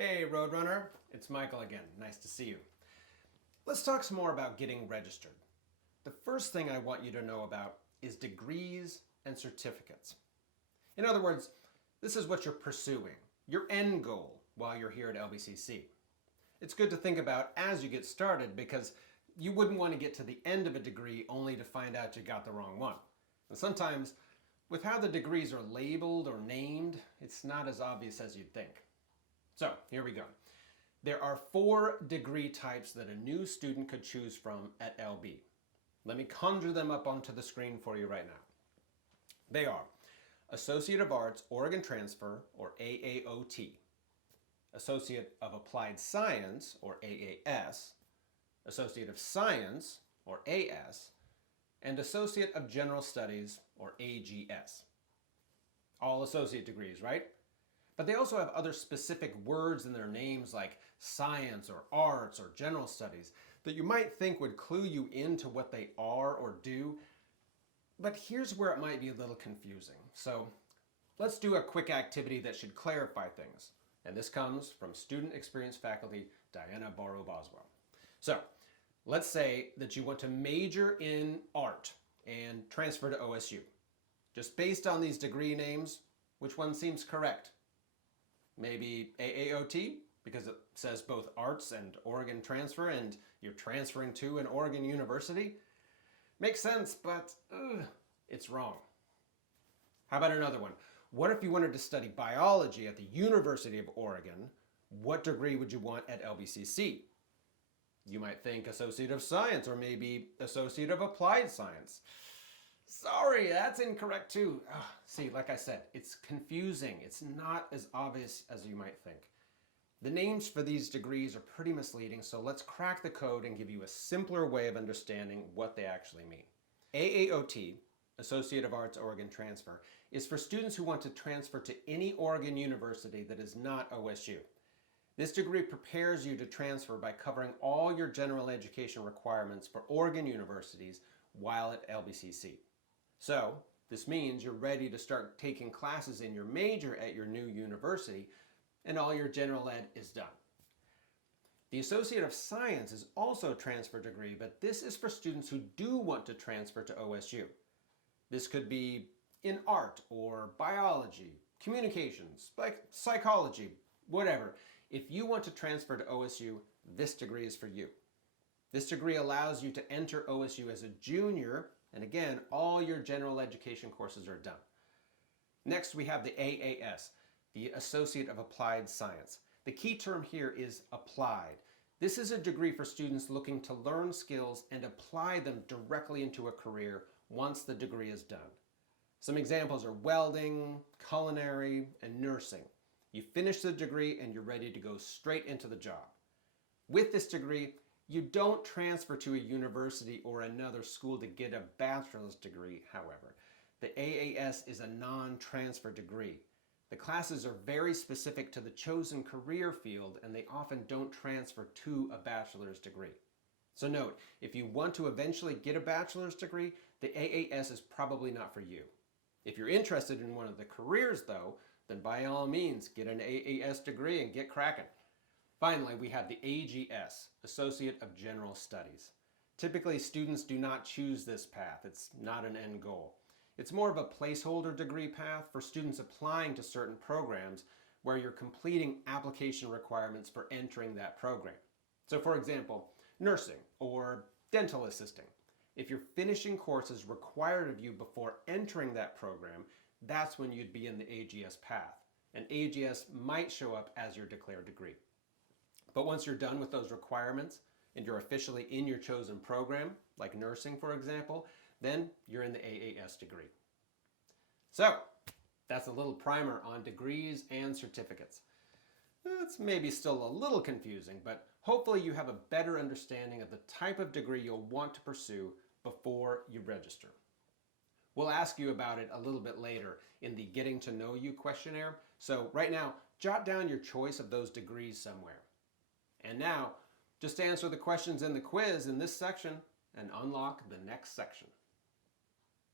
Hey Roadrunner, it's Michael again. Nice to see you. Let's talk some more about getting registered. The first thing I want you to know about is degrees and certificates. In other words, this is what you're pursuing, your end goal while you're here at LBCC. It's good to think about as you get started because you wouldn't want to get to the end of a degree only to find out you got the wrong one. And sometimes, with how the degrees are labeled or named, it's not as obvious as you'd think. So, here we go. There are 4 degree types that a new student could choose from at LB. Let me conjure them up onto the screen for you right now. They are Associate of Arts, Oregon Transfer, or AAOT, Associate of Applied Science, or AAS, Associate of Science, or AS, and Associate of General Studies, or AGS. All associate degrees, right? But they also have other specific words in their names like science or arts or general studies that you might think would clue you into what they are or do. But here's where it might be a little confusing. So let's do a quick activity that should clarify things. And this comes from student experience faculty Diana Barrow-Boswell. So let's say that you want to major in art and transfer to OSU. Just based on these degree names, which one seems correct? Maybe AAOT, because it says both arts and Oregon transfer, and you're transferring to an Oregon university? Makes sense, but it's wrong. How about another one? What if you wanted to study biology at the University of Oregon? What degree would you want at LBCC? You might think Associate of Science, or maybe Associate of Applied Science. Sorry, that's incorrect too. See, like I said, it's confusing. It's not as obvious as you might think. The names for these degrees are pretty misleading, so let's crack the code and give you a simpler way of understanding what they actually mean. AAOT, Associate of Arts Oregon Transfer, is for students who want to transfer to any Oregon university that is not OSU. This degree prepares you to transfer by covering all your general education requirements for Oregon universities while at LBCC. So, this means you're ready to start taking classes in your major at your new university, and all your general ed is done. The Associate of Science is also a transfer degree, but this is for students who do want to transfer to OSU. This could be in art or biology, communications, like psychology, whatever. If you want to transfer to OSU, this degree is for you. This degree allows you to enter OSU as a junior, and again, all your general education courses are done. Next, we have the AAS, the Associate of Applied Science. The key term here is applied. This is a degree for students looking to learn skills and apply them directly into a career once the degree is done. Some examples are welding, culinary, and nursing. You finish the degree and you're ready to go straight into the job. With this degree, you don't transfer to a university or another school to get a bachelor's degree, however. The AAS is a non-transfer degree. The classes are very specific to the chosen career field, and they often don't transfer to a bachelor's degree. So note, if you want to eventually get a bachelor's degree, the AAS is probably not for you. If you're interested in one of the careers, though, then by all means, get an AAS degree and get cracking. Finally, we have the AGS, Associate of General Studies. Typically, students do not choose this path. It's not an end goal. It's more of a placeholder degree path for students applying to certain programs where you're completing application requirements for entering that program. So for example, nursing or dental assisting. If you're finishing courses required of you before entering that program, that's when you'd be in the AGS path. And AGS might show up as your declared degree. But once you're done with those requirements and you're officially in your chosen program, like nursing for example, then you're in the AAS degree. So, that's a little primer on degrees and certificates. It's maybe still a little confusing, but hopefully you have a better understanding of the type of degree you'll want to pursue before you register. We'll ask you about it a little bit later in the Getting to Know You questionnaire, so right now, jot down your choice of those degrees somewhere. And now, just answer the questions in the quiz in this section and unlock the next section.